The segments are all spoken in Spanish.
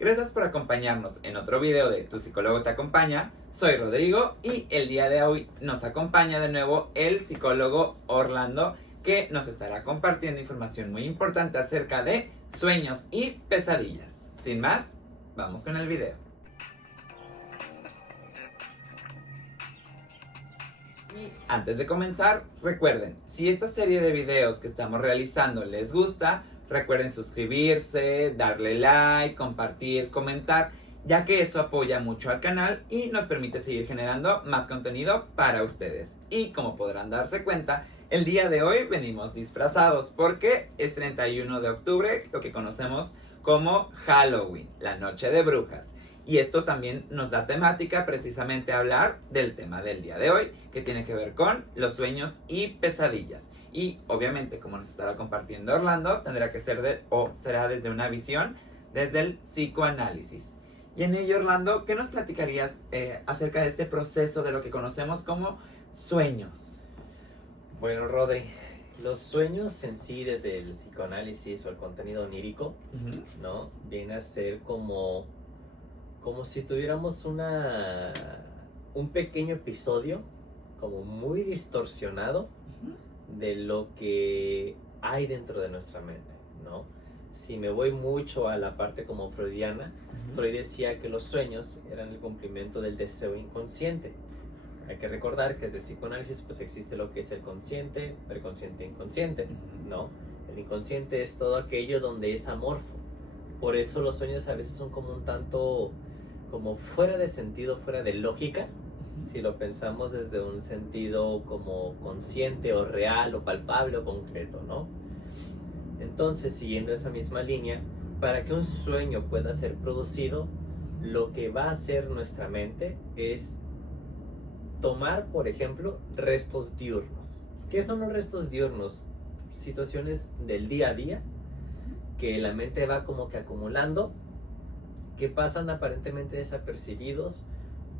Gracias por acompañarnos en otro video de Tu Psicólogo Te Acompaña. Soy Rodrigo y el día de hoy nos acompaña de nuevo el psicólogo Orlando, que nos estará compartiendo información muy importante acerca de sueños y pesadillas. Sin más, vamos con el video. Y antes de comenzar, recuerden, si esta serie de videos que estamos realizando les gusta, recuerden suscribirse, darle like, compartir, comentar, ya que eso apoya mucho al canal y nos permite seguir generando más contenido para ustedes. Y como podrán darse cuenta, el día de hoy venimos disfrazados porque es 31 de octubre, lo que conocemos como Halloween, la noche de brujas. Y esto también nos da temática precisamente a hablar del tema del día de hoy, que tiene que ver con los sueños y pesadillas. Y obviamente, como nos estará compartiendo Orlando, tendrá que ser será desde una visión, desde el psicoanálisis. Y en ello, Orlando, ¿qué nos platicarías acerca de este proceso de lo que conocemos como sueños? Bueno, Rodri, los sueños en sí, desde el psicoanálisis o el contenido onírico, ¿no? Viene a ser como si tuviéramos un pequeño episodio, como muy distorsionado, de lo que hay dentro de nuestra mente, ¿no? Si me voy mucho a la parte como freudiana, Freud decía que los sueños eran el cumplimiento del deseo inconsciente. Hay que recordar que desde el psicoanálisis pues existe lo que es el consciente, preconsciente e inconsciente, ¿no? El inconsciente es todo aquello donde es amorfo. Por eso los sueños a veces son como un tanto como fuera de sentido, fuera de lógica, si lo pensamos desde un sentido como consciente o real o palpable o concreto, ¿no? Entonces, siguiendo esa misma línea, para que un sueño pueda ser producido, lo que va a hacer nuestra mente es tomar, por ejemplo, restos diurnos. ¿Qué son los restos diurnos? Situaciones del día a día que la mente va como que acumulando, que pasan aparentemente desapercibidos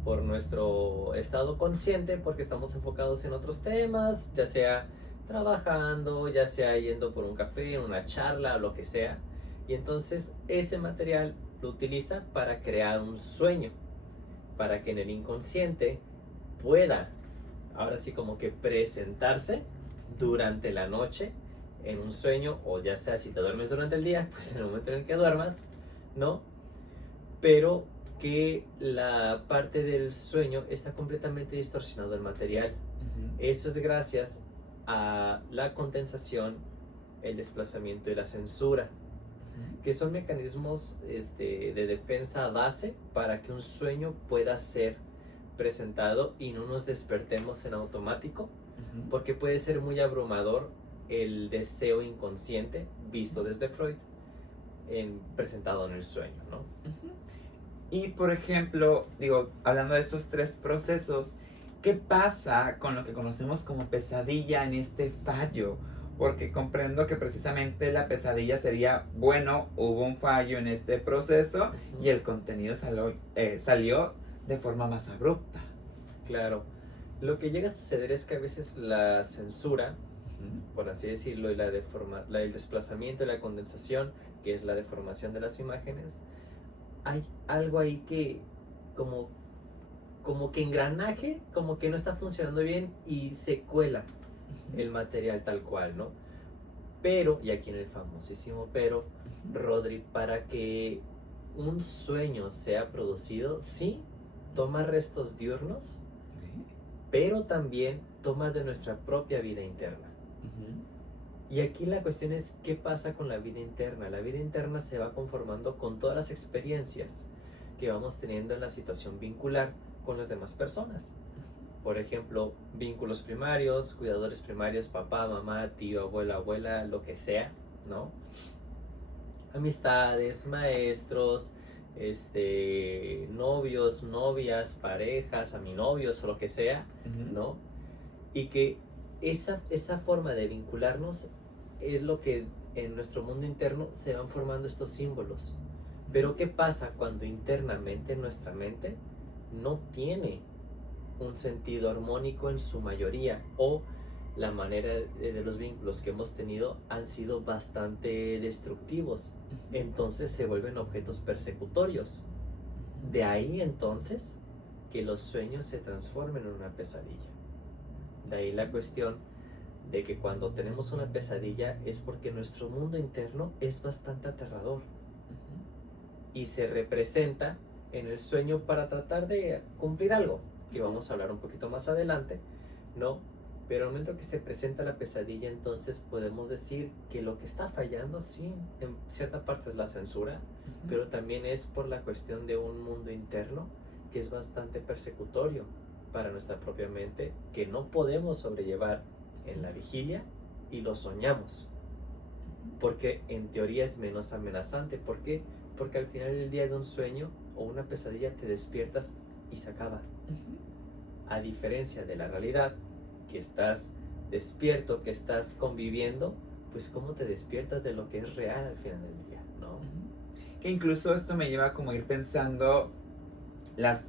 por nuestro estado consciente, porque estamos enfocados en otros temas, ya sea trabajando, ya sea yendo por un café, una charla, lo que sea. Y entonces ese material lo utiliza para crear un sueño, para que en el inconsciente pueda, ahora sí como que presentarse durante la noche en un sueño, o ya sea si te duermes durante el día, pues en el momento en el que duermas, ¿no? Pero que la parte del sueño está completamente distorsionado el material. Eso es gracias a la condensación, el desplazamiento y la censura, que son mecanismos de defensa base para que un sueño pueda ser presentado y no nos despertemos en automático, porque puede ser muy abrumador el deseo inconsciente visto desde Freud presentado en el sueño, ¿no? Y por ejemplo, hablando de esos tres procesos, ¿qué pasa con lo que conocemos como pesadilla en este fallo? Porque comprendo que precisamente la pesadilla sería, bueno, hubo un fallo en este proceso y el contenido salió de forma más abrupta. Claro, lo que llega a suceder es que a veces la censura, por así decirlo, y el desplazamiento y la condensación, que es la deformación de las imágenes, hay algo ahí que como que engranaje, como que no está funcionando bien y se cuela el material tal cual, ¿no? Pero, y aquí en el famosísimo pero, Rodri, para que un sueño sea producido, sí, toma restos diurnos, pero también toma de nuestra propia vida interna. Y aquí la cuestión es, ¿qué pasa con la vida interna? La vida interna se va conformando con todas las experiencias que vamos teniendo en la situación vincular con las demás personas. Por ejemplo, vínculos primarios, cuidadores primarios, papá, mamá, tío, abuelo, abuela, lo que sea, ¿no? Amistades, maestros, novios, novias, parejas, aminovios o lo que sea, ¿no? Y que esa forma de vincularnos es lo que en nuestro mundo interno se van formando estos símbolos. Pero ¿qué pasa cuando internamente nuestra mente no tiene un sentido armónico en su mayoría, o la manera de los vínculos que hemos tenido han sido bastante destructivos. Entonces se vuelven objetos persecutorios. De ahí entonces que los sueños se transformen en una pesadilla. De ahí la cuestión de que cuando tenemos una pesadilla es porque nuestro mundo interno es bastante aterrador y se representa en el sueño para tratar de cumplir algo, que vamos a hablar un poquito más adelante, ¿no? Pero al momento que se presenta la pesadilla, entonces podemos decir que lo que está fallando, sí, en cierta parte es la censura, pero también es por la cuestión de un mundo interno que es bastante persecutorio para nuestra propia mente, que no podemos sobrellevar en la vigilia y lo soñamos, porque en teoría es menos amenazante. ¿Por qué? Porque al final del día de un sueño o una pesadilla te despiertas y se acaba. A diferencia de la realidad, que estás despierto, que estás conviviendo, pues cómo te despiertas de lo que es real al final del día, ¿no? Que incluso esto me lleva como a ir pensando las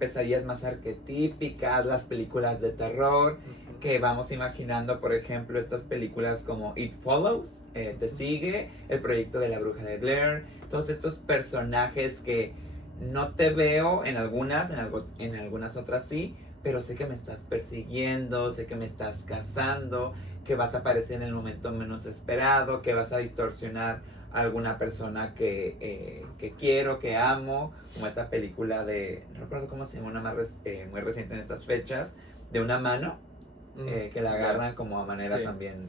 pesadillas más arquetípicas, las películas de terror, que vamos imaginando, por ejemplo, estas películas como It Follows, Te Sigue, El Proyecto de la Bruja de Blair, todos estos personajes que no te veo en algunas, en algunas otras sí, pero sé que me estás persiguiendo, sé que me estás cazando, que vas a aparecer en el momento menos esperado, que vas a distorsionar a alguna persona que quiero, que amo, como esta película de, no recuerdo cómo se llama, una muy reciente en estas fechas, de una mano, que la agarran como a manera también,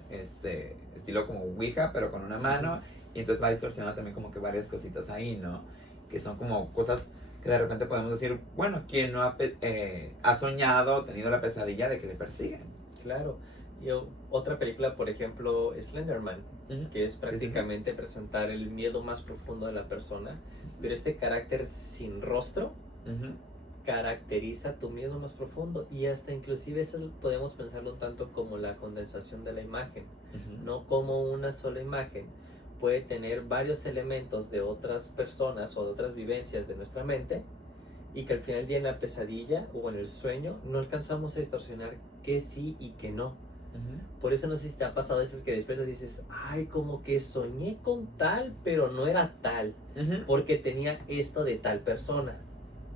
estilo como Ouija, pero con una mano, y entonces va distorsionando también como que varias cositas ahí, ¿no? Que son como cosas que de repente podemos decir, bueno, ¿quién no ha soñado, tenido la pesadilla de que le persiguen? Claro. Y otra película, por ejemplo, Slenderman, que es prácticamente presentar el miedo más profundo de la persona, pero este carácter sin rostro caracteriza tu miedo más profundo, y hasta inclusive eso podemos pensarlo un tanto como la condensación de la imagen, no como una sola imagen puede tener varios elementos de otras personas o de otras vivencias de nuestra mente, y que al final del día en la pesadilla o en el sueño no alcanzamos a distorsionar qué sí y qué no. Por eso no sé si te ha pasado eso, que despiertas y dices, ay, como que soñé con tal, pero no era tal, porque tenía esto de tal persona,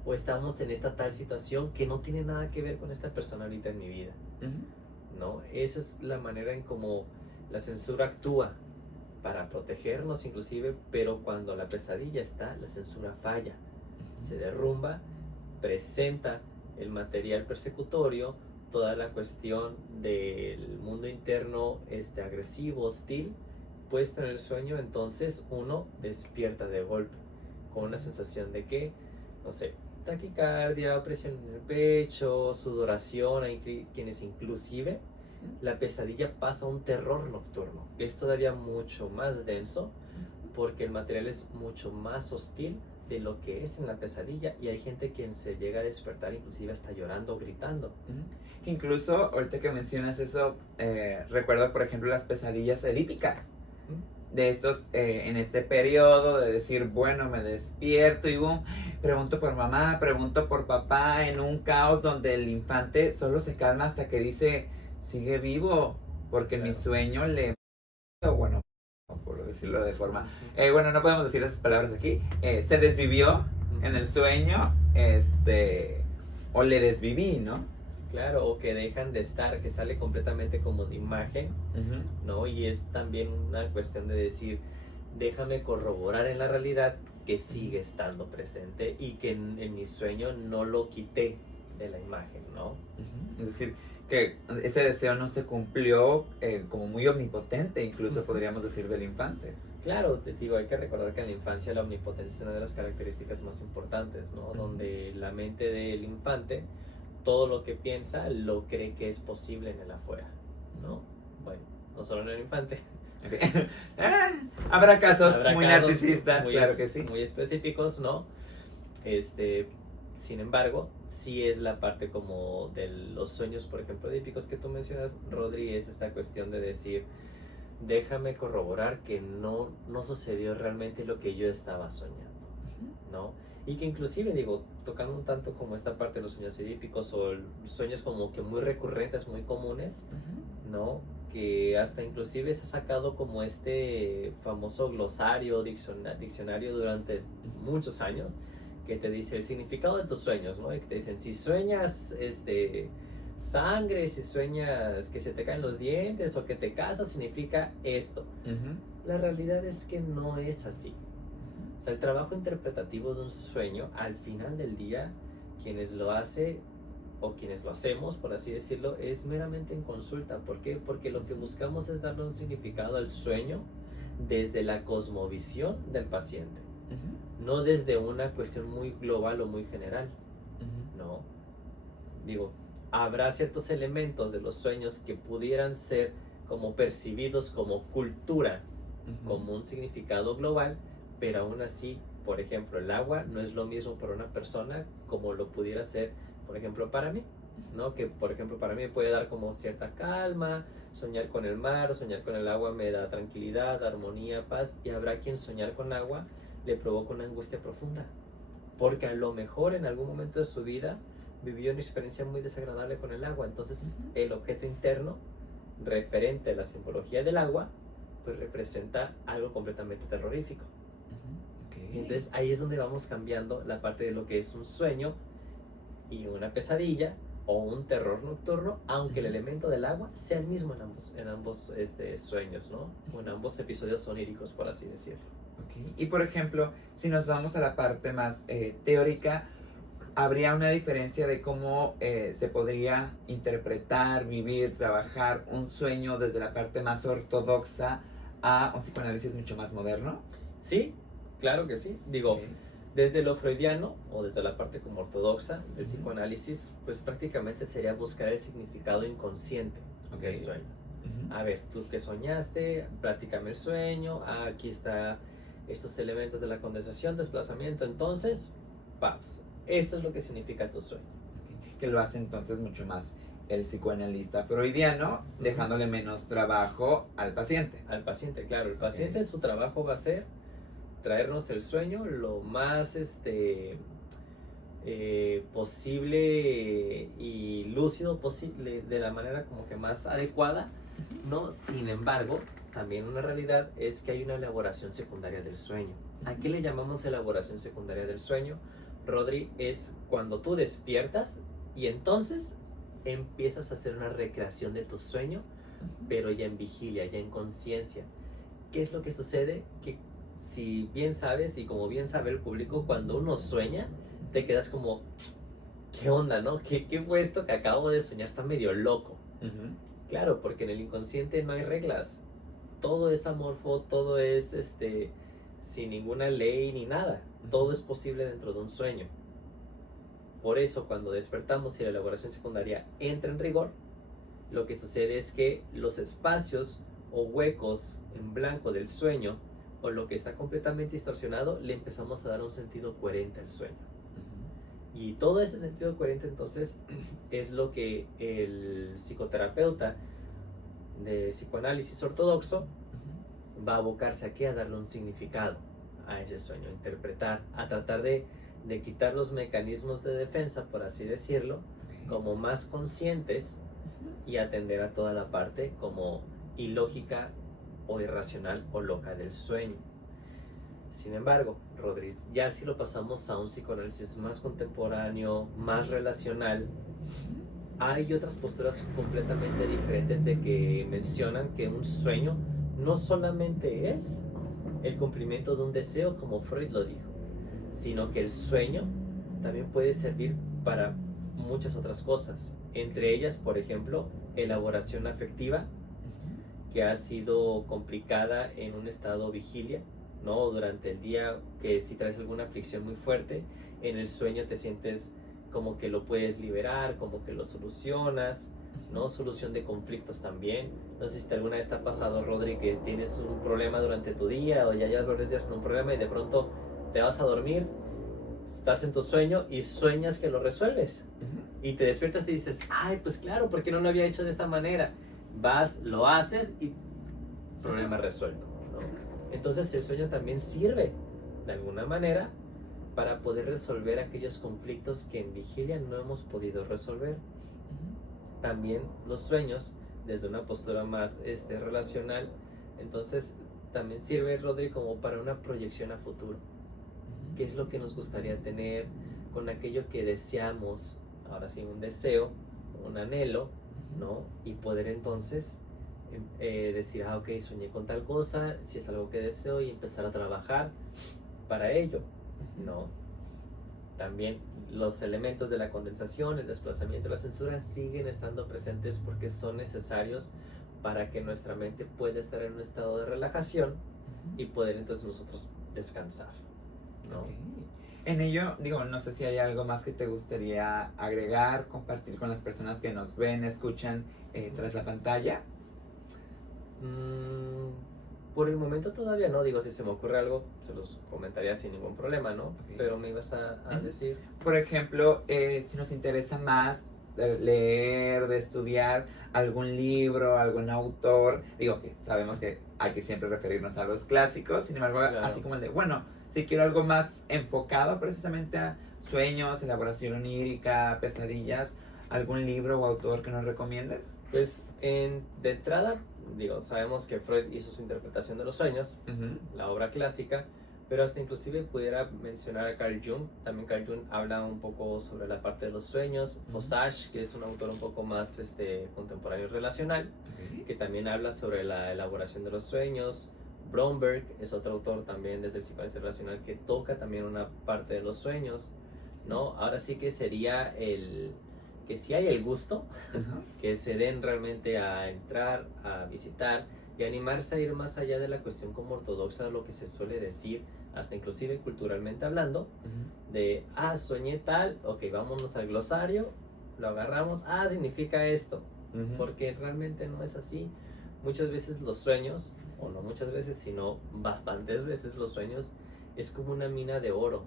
o estamos en esta tal situación que no tiene nada que ver con esta persona ahorita en mi vida, ¿no? Esa es la manera en cómo la censura actúa para protegernos inclusive, pero cuando la pesadilla está, la censura falla, se derrumba, presenta el material persecutorio, toda la cuestión del mundo interno agresivo, hostil, puesta en el sueño. Entonces uno despierta de golpe con una sensación de que, no sé, taquicardia, presión en el pecho, sudoración. Hay quienes inclusive la pesadilla pasa a un terror nocturno, que es todavía mucho más denso, porque el material es mucho más hostil de lo que es en la pesadilla, y hay gente quien se llega a despertar inclusive hasta llorando, gritando. Que incluso ahorita que mencionas eso, recuerdo por ejemplo las pesadillas edípicas, de estos en este periodo de decir, bueno, me despierto y boom, pregunto por mamá, pregunto por papá, en un caos donde el infante solo se calma hasta que dice, sigue vivo, porque mi sueño le... Bueno, por decirlo de forma... bueno, no podemos decir esas palabras aquí. Se desvivió en el sueño, o le desviví, ¿no? Claro, o que dejan de estar, que sale completamente como de imagen, ¿no? Y es también una cuestión de decir, déjame corroborar en la realidad que sigue estando presente y que en mi sueño no lo quité de la imagen, ¿no? Es decir, que ese deseo no se cumplió, como muy omnipotente, incluso podríamos decir, del infante. Claro, te digo, hay que recordar que en la infancia la omnipotencia es una de las características más importantes, ¿no? Donde la mente del infante, todo lo que piensa lo cree que es posible en el afuera, ¿no? Bueno, no solo en el infante. Okay. Habrá casos muy narcisistas, muy claro que sí. Muy específicos, ¿no? Sin embargo, sí es la parte como de los sueños, por ejemplo, edípicos que tú mencionas, Rodri, es esta cuestión de decir, déjame corroborar que no sucedió realmente lo que yo estaba soñando, ¿no? Y que inclusive, digo, tocando un tanto como esta parte de los sueños edípicos o sueños como que muy recurrentes, muy comunes, ¿no? Que hasta inclusive se ha sacado como este famoso glosario, diccionario durante muchos años, que te dice el significado de tus sueños, ¿no? Y que te dicen, si sueñas sangre, si sueñas que se te caen los dientes o que te casas, significa esto. La realidad es que no es así. O sea, el trabajo interpretativo de un sueño, al final del día, quienes lo hacen o quienes lo hacemos, por así decirlo, es meramente en consulta. ¿Por qué? Porque lo que buscamos es darle un significado al sueño desde la cosmovisión del paciente, no desde una cuestión muy global o muy general, ¿no? Digo, habrá ciertos elementos de los sueños que pudieran ser como percibidos como cultura, como un significado global, pero aún así, por ejemplo, el agua no es lo mismo para una persona como lo pudiera ser, por ejemplo, para mí, ¿no? Que, por ejemplo, para mí me puede dar como cierta calma, soñar con el mar o soñar con el agua me da tranquilidad, armonía, paz, y habrá quien soñar con agua le provoca una angustia profunda, porque a lo mejor en algún momento de su vida vivió una experiencia muy desagradable con el agua. Entonces el objeto interno referente a la simbología del agua pues representa algo completamente terrorífico. Entonces ahí es donde vamos cambiando la parte de lo que es un sueño y una pesadilla o un terror nocturno, aunque el elemento del agua sea el mismo en ambos sueños, ¿no? O en ambos episodios oníricos, por así decirlo. Y por ejemplo, si nos vamos a la parte más teórica, ¿habría una diferencia de cómo se podría interpretar, vivir, trabajar un sueño desde la parte más ortodoxa a un psicoanálisis mucho más moderno? Sí, claro que sí. Digo, desde lo freudiano o desde la parte como ortodoxa del psicoanálisis, pues prácticamente sería buscar el significado inconsciente del sueño. A ver, tú que soñaste, platícame el sueño, aquí está estos elementos de la condensación, desplazamiento, entonces, vamos, esto es lo que significa tu sueño. Que lo hace entonces mucho más el psicoanalista freudiano, dejándole menos trabajo al paciente. Al paciente, claro, el paciente su trabajo va a ser traernos el sueño lo más posible y lúcido posible, de la manera como que más adecuada, ¿no? Sin embargo, también una realidad es que hay una elaboración secundaria del sueño. ¿A qué le llamamos elaboración secundaria del sueño, Rodri? Es cuando tú despiertas y entonces empiezas a hacer una recreación de tu sueño, pero ya en vigilia, ya en conciencia. ¿Qué es lo que sucede? Que si bien sabes y como bien sabe el público, cuando uno sueña, te quedas como, ¿qué onda, no? ¿Qué fue esto que acabo de soñar? Está medio loco. Claro, porque en el inconsciente no hay reglas. Todo es amorfo, todo es sin ninguna ley ni nada. Todo es posible dentro de un sueño. Por eso, cuando despertamos y la elaboración secundaria entra en rigor, lo que sucede es que los espacios o huecos en blanco del sueño, o lo que está completamente distorsionado, le empezamos a dar un sentido coherente al sueño. Y todo ese sentido coherente entonces es lo que el psicoterapeuta de psicoanálisis ortodoxo va a abocarse aquí a darle un significado a ese sueño, a interpretar, a tratar de quitar los mecanismos de defensa, por así decirlo, como más conscientes y atender a toda la parte como ilógica o irracional o loca del sueño. Sin embargo, Rodríguez, ya si lo pasamos a un psicoanálisis más contemporáneo, más relacional, hay otras posturas completamente diferentes de que mencionan que un sueño no solamente es el cumplimiento de un deseo, como Freud lo dijo, sino que el sueño también puede servir para muchas otras cosas, entre ellas, por ejemplo, elaboración afectiva, que ha sido complicada en un estado vigilia, ¿no? Durante el día, que si traes alguna aflicción muy fuerte, en el sueño te sientes como que lo puedes liberar, como que lo solucionas, ¿no? Solución de conflictos también. No sé si te alguna vez te ha pasado, Rodri, que tienes un problema durante tu día o ya llevas varios días con un problema y de pronto te vas a dormir, estás en tu sueño y sueñas que lo resuelves. Y te despiertas y dices, ay, pues claro, ¿por qué no lo había hecho de esta manera? Vas, lo haces y problema resuelto, ¿no? Entonces el sueño también sirve de alguna manera para poder resolver aquellos conflictos que en vigilia no hemos podido resolver. También los sueños, desde una postura más relacional, entonces también sirve, Rodri, como para una proyección a futuro. ¿Qué es lo que nos gustaría tener con aquello que deseamos? Ahora sí, un deseo, un anhelo, ¿no? Y poder entonces decir, ok, soñé con tal cosa, si es algo que deseo, y empezar a trabajar para ello, ¿no? También los elementos de la condensación, el desplazamiento, la censura siguen estando presentes porque son necesarios para que nuestra mente pueda estar en un estado de relajación y poder entonces nosotros descansar, ¿no? Okay. En ello, digo, no sé si hay algo más que te gustaría agregar, compartir con las personas que nos ven, escuchan tras la pantalla. Por el momento todavía no, digo, si se me ocurre algo, se los comentaría sin ningún problema, ¿no? Okay. Pero me ibas a decir. Por ejemplo, si nos interesa más de leer, de estudiar algún libro, algún autor, digo que sabemos que hay que siempre referirnos a los clásicos, sin embargo, Claro. así como el de, bueno, si quiero algo más enfocado precisamente a sueños, elaboración onírica, pesadillas, ¿algún libro o autor que nos recomiendes? Pues de entrada, digo, sabemos que Freud hizo su interpretación de los sueños, la obra clásica, pero hasta inclusive pudiera mencionar a Carl Jung. También Carl Jung habla un poco sobre la parte de los sueños. Fossage, que es un autor un poco más contemporáneo y relacional, que también habla sobre la elaboración de los sueños. Bromberg es otro autor también desde el psicoanálisis relacional que toca también una parte de los sueños, ¿no? Ahora sí que sería que si hay el gusto, que se den realmente a entrar, a visitar y animarse a ir más allá de la cuestión como ortodoxa, lo que se suele decir, hasta inclusive culturalmente hablando, de, soñé tal, ok, vámonos al glosario, lo agarramos, significa esto, porque realmente no es así. Muchas veces los sueños, o no muchas veces, sino bastantes veces los sueños, es como una mina de oro,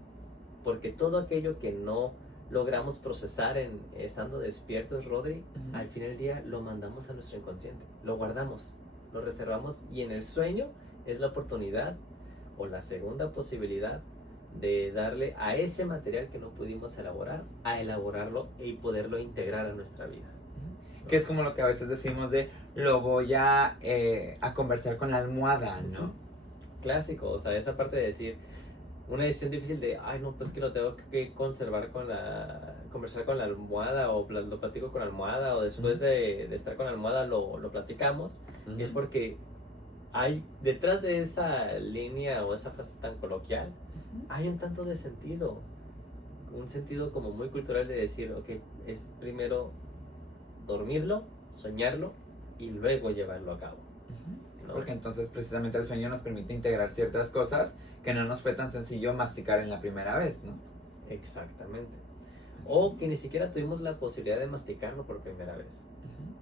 porque todo aquello que no logramos procesar estando despiertos, Rodri, al final del día lo mandamos a nuestro inconsciente, lo guardamos, lo reservamos, y en el sueño es la oportunidad o la segunda posibilidad de darle a ese material que no pudimos elaborar, a elaborarlo y poderlo integrar a nuestra vida, ¿no? Que es como lo que a veces decimos de, lo voy a conversar con la almohada, ¿no? Clásico, o sea, esa parte de decir, una decisión difícil de, no, pues que lo tengo que conversar con la almohada, o lo platico con la almohada, o después de estar con la almohada lo platicamos, y es porque hay, detrás de esa línea o esa frase tan coloquial, hay un tanto de sentido, un sentido como muy cultural de decir, ok, es primero dormirlo, soñarlo, y luego llevarlo a cabo, ¿no? Porque entonces precisamente el sueño nos permite integrar ciertas cosas que no nos fue tan sencillo masticar en la primera vez, ¿no? Exactamente. O que ni siquiera tuvimos la posibilidad de masticarlo por primera vez,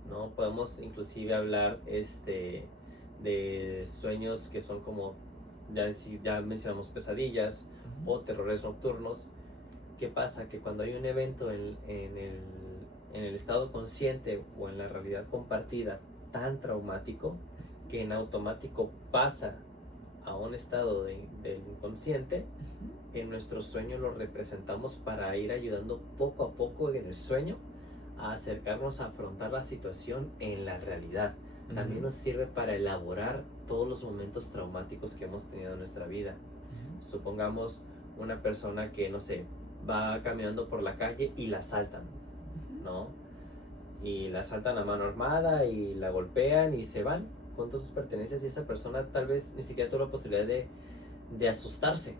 ¿no? Podemos inclusive hablar de sueños que son como, ya mencionamos pesadillas o terrores nocturnos. ¿Qué pasa? Que cuando hay un evento en el estado consciente o en la realidad compartida tan traumático, que en automático pasa a un estado del inconsciente, en nuestro sueño lo representamos para ir ayudando poco a poco en el sueño a acercarnos a afrontar la situación en la realidad. También nos sirve para elaborar todos los momentos traumáticos que hemos tenido en nuestra vida. Supongamos una persona que, no sé, va caminando por la calle y la asaltan, ¿no? Y la asaltan a mano armada y la golpean y se van con todas sus pertenencias, y esa persona tal vez ni siquiera tuvo la posibilidad de asustarse,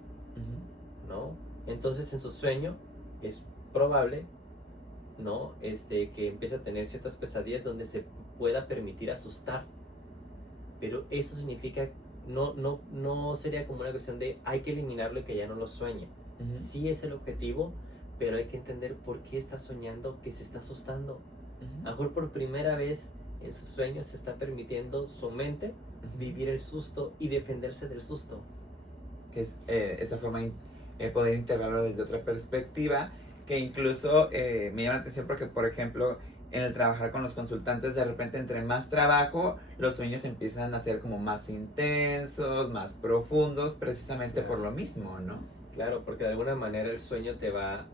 ¿no? Entonces en su sueño es probable, ¿no? Que empiece a tener ciertas pesadillas donde se pueda permitir asustar, pero eso significa, no sería como una cuestión de hay que eliminarlo y que ya no lo sueñe. Sí es el objetivo, pero hay que entender por qué está soñando, que se está asustando. A lo mejor por primera vez en sus sueños se está permitiendo su mente vivir el susto y defenderse del susto. Que es esta forma de poder integrarlo desde otra perspectiva, que incluso me llama la atención porque, por ejemplo, en el trabajar con los consultantes, de repente entre más trabajo, los sueños empiezan a ser como más intensos, más profundos, precisamente por lo mismo, ¿no? Claro, porque de alguna manera el sueño te va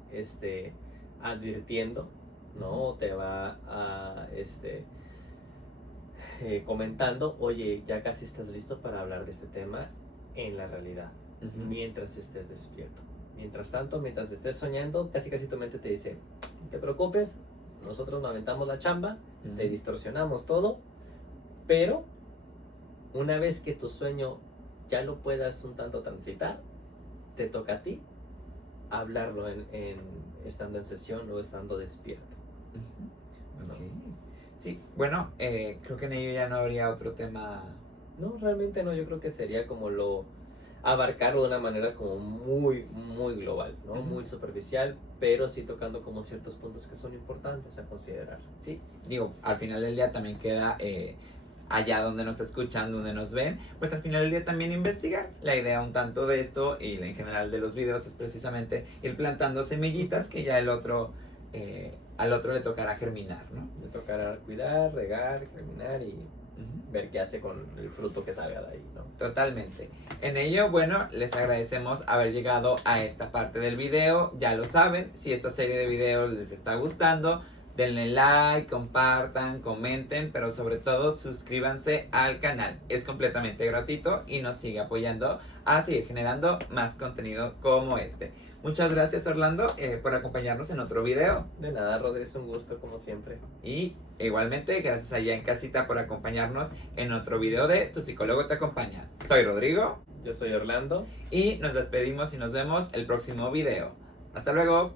advirtiendo, ¿no? Te va comentando, oye, ya casi estás listo para hablar de este tema en la realidad, mientras estés despierto. Mientras tanto, mientras estés soñando, casi tu mente te dice, no te preocupes, nosotros nos aventamos la chamba, te distorsionamos todo, pero una vez que tu sueño ya lo puedas un tanto transitar, te toca a ti hablarlo estando en sesión o estando despierto. ¿No? Okay. Sí, bueno, creo que en ello ya no habría otro tema. No, realmente no, yo creo que sería como abarcarlo de una manera como muy, muy global, ¿no? Muy superficial, pero sí tocando como ciertos puntos que son importantes a considerar. Sí, digo, al final del día también queda allá donde nos escuchan, donde nos ven, pues al final del día también investigar. La idea un tanto de esto y en general de los videos es precisamente ir plantando semillitas que ya al otro le tocará germinar, ¿no? Le tocará cuidar, regar, germinar y ver qué hace con el fruto que salga de ahí, ¿no? Totalmente. En ello, bueno, les agradecemos haber llegado a esta parte del video. Ya lo saben, si esta serie de videos les está gustando, denle like, compartan, comenten, pero sobre todo suscríbanse al canal. Es completamente gratuito y nos sigue apoyando a seguir generando más contenido como este. Muchas gracias, Orlando, por acompañarnos en otro video. De nada, Rodri, es un gusto como siempre. Y igualmente, gracias allá en casita por acompañarnos en otro video de Tu Psicólogo Te Acompaña. Soy Rodrigo. Yo soy Orlando. Y nos despedimos y nos vemos el próximo video. Hasta luego.